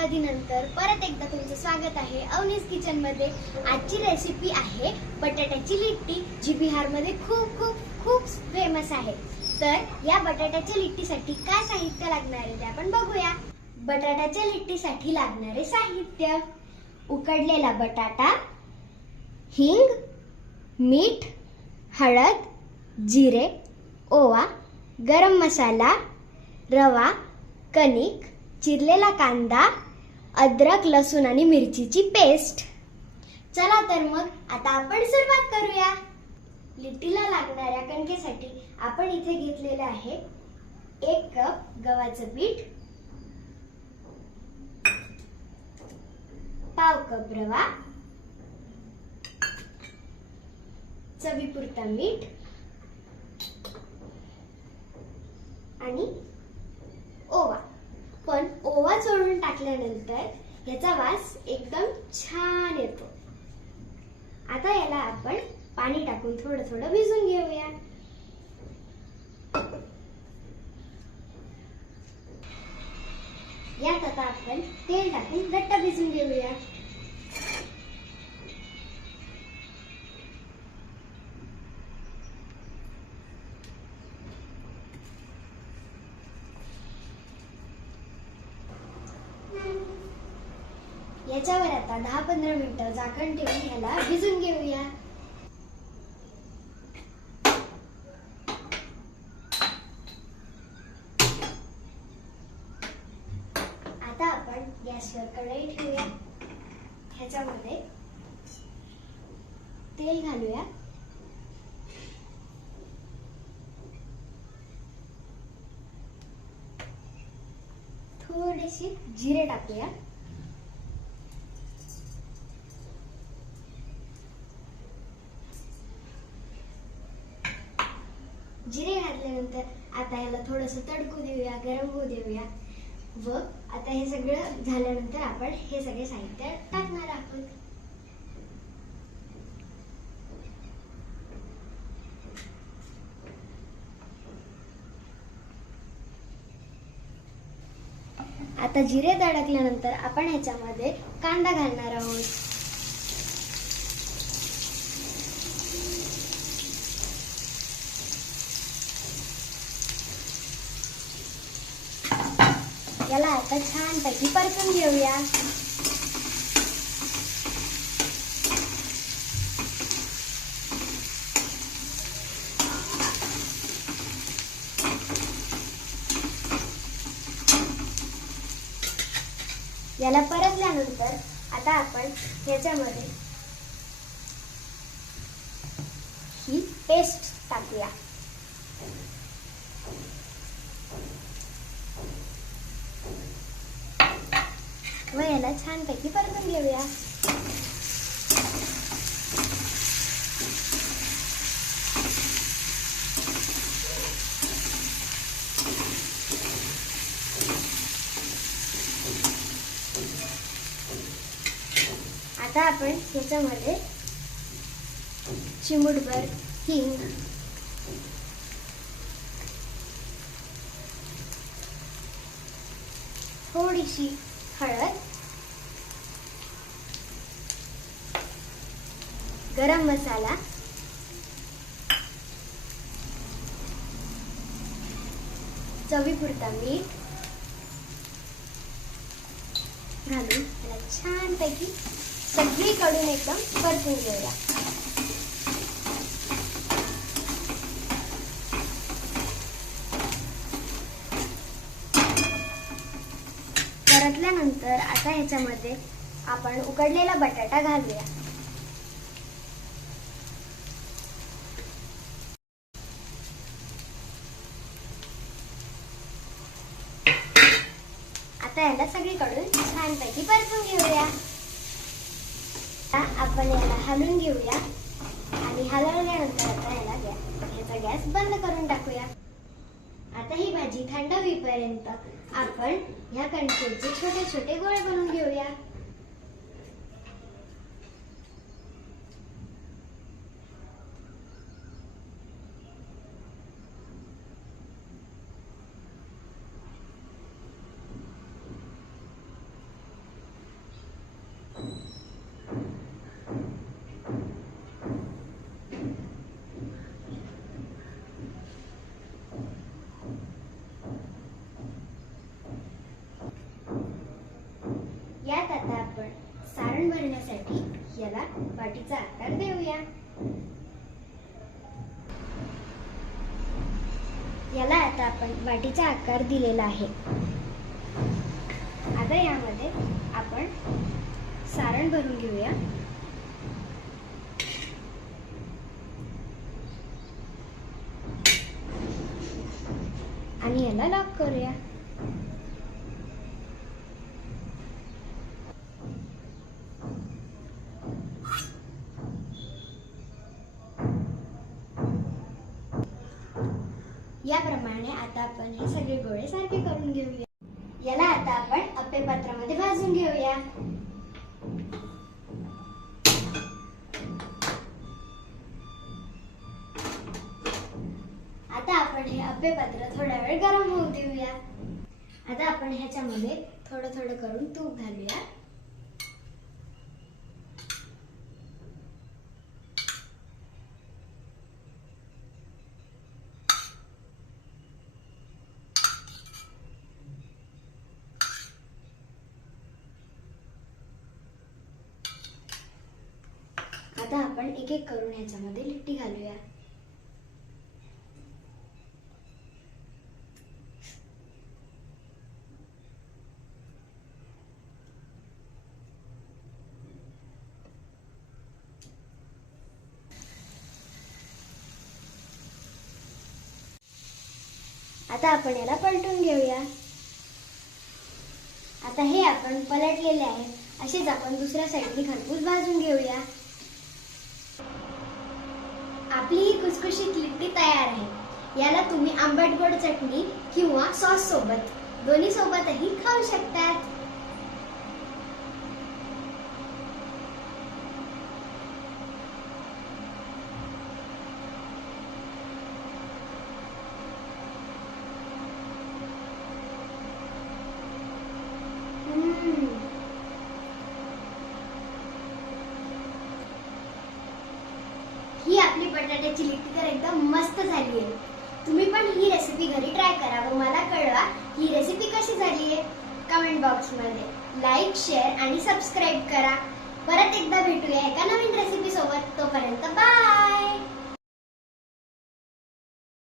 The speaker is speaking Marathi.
कालावधीनंतर परत एकदा तुमचं स्वागत आहे अवनीस किचन मध्ये। आजची रेसिपी आहे बटाट्याची लिट्टी, जी बिहारमध्ये खूप खूप खूप फेमस आहे। तर या बटाट्याच्या लिट्टीसाठी काय साहित्य लागणार आहे ते आपण बघूया। बटाट्याच्या लिट्टीसाठी लागणारे साहित्य: उकडलेला बटाटा, हिंग, मीठ, हळद, जिरे, ओवा, गरम मसाला, रवा, कणिक, चिरलेला कांदा, अद्रक, लसूण आणि मिरचीची पेस्ट। चला तर मग आता आपण सुरुवात करूया। लिट्टीला लागणाऱ्या कणकेसाठी आपण इथे घेतलेले आहे 1 कप गव्हाचं पीठ, पाव कप रवा, चवीपुरतं मीठ आणि ओवा। पण ओवा चोळून टाकल्यानंतर याचा वास एकदम छान येतो। आता याला आपण पाणी टाकून थोडं थोडं भिजून घेऊया। यात आता आपण तेल टाकून घट्ट भिजून घेऊया। याच्यावर आता 10-15 मिनिटं झाकण ठेवून याला भिजून घेऊया। आता आपण गॅसवर कढई ठेवूया, ह्याच्यामध्ये तेल घालूया, थोडेसे जिरे टाकूया, जिरे घातल्यानंतर आता याला थोडंसं तडकू देऊया, गरम होऊ देऊया। व आता हे सगळं झाल्यानंतर आपण हे सगळे साहित्य टाकणार आहोत। आता जिरे तडकल्यानंतर आपण ह्याच्यामध्ये कांदा घालणार आहोत। याला आता छानपैकी परतून घेऊया। याला परतल्यानंतर आता आपण ह्याच्यामध्ये ही पेस्ट टाकूया। व याला छानपैकी परतून घेऊया। आता आपण ह्याच्यामध्ये चिमूटभर हिंग, थोडीशी हळद, गरम मसाला, चवीपुरता मीठ घालून याला छानपैकी सगळीकडून एकदम परतून घेऊया। परतल्यानंतर आता ह्याच्यामध्ये आपण उकडलेला बटाटा घालूया। आता याला सगळीकडून छानपैकी परतून घेऊया। आपण याला हलवून घेऊया आणि हलवल्यानंतर आता ह्याचा गॅस बंद करून टाकूया। आता ही भाजी थंड होईपर्यंत आपण ह्या कणकेचे छोटे छोटे गोळे बनवून घेऊया। वाटीचा आकार देऊया. याला आता आपण वाटीचा आकार दिलेला आहे. आता यामध्ये आपण सारण भरून घेऊया. आणि याला लॉक करूया. याप्रमाणे आता आपण हे सगळे गोळे सारखे करून घेऊया. याला आता आपण अप्पे पात्रामध्ये भाजून घेऊया. आता आपण हे अप्पे पात्र थोडा वेळ गरम होऊ देऊया. आता आपण ह्याच्यामध्ये थोडं थोडं करून तूप घालूया. आता आपण एक एक करून ह्याच्यामध्ये लिट्टी घालूया. आता आपण याला पलटून घेऊया. आता हे आपण पलटलेले आहे, असेच आपण दुसऱ्या साईडने खरपूस भाजून घेऊया. आपली ही खुसखुशीत लिट्टी तयार आहे. याला तुम्ही आंबट गोड चटणी किंवा सॉस सोबत, दोन्ही सोबतही खाऊ शकतात. ही आपली बटाट्याची लिट्टी तर एकदम मस्त झाली आहे. तुम्ही पण ही रेसिपी घरी ट्राय करा व मला कळवा ही रेसिपी कशी झाली आहे. कमेंट बॉक्स मध्ये लाईक, शेअर आणि सबस्क्राईब करा. परत एकदा भेटूया एका नवीन रेसिपी सोबत. तोपर्यंत बाय.